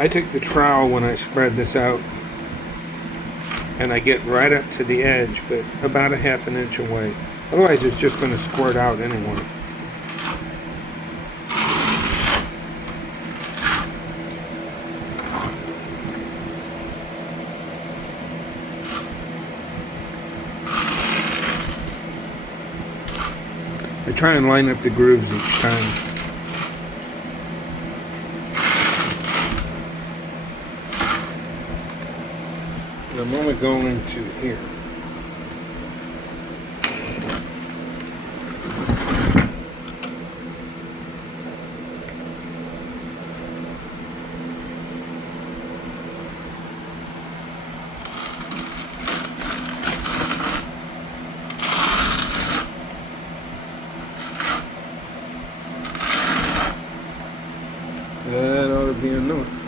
I took the trowel when I spread this out, and I get right up to the edge, but about a ½ an inch away. Otherwise it's just going to squirt out anyway. I try and line up the grooves each time. I'm only going to here. That ought to be enough.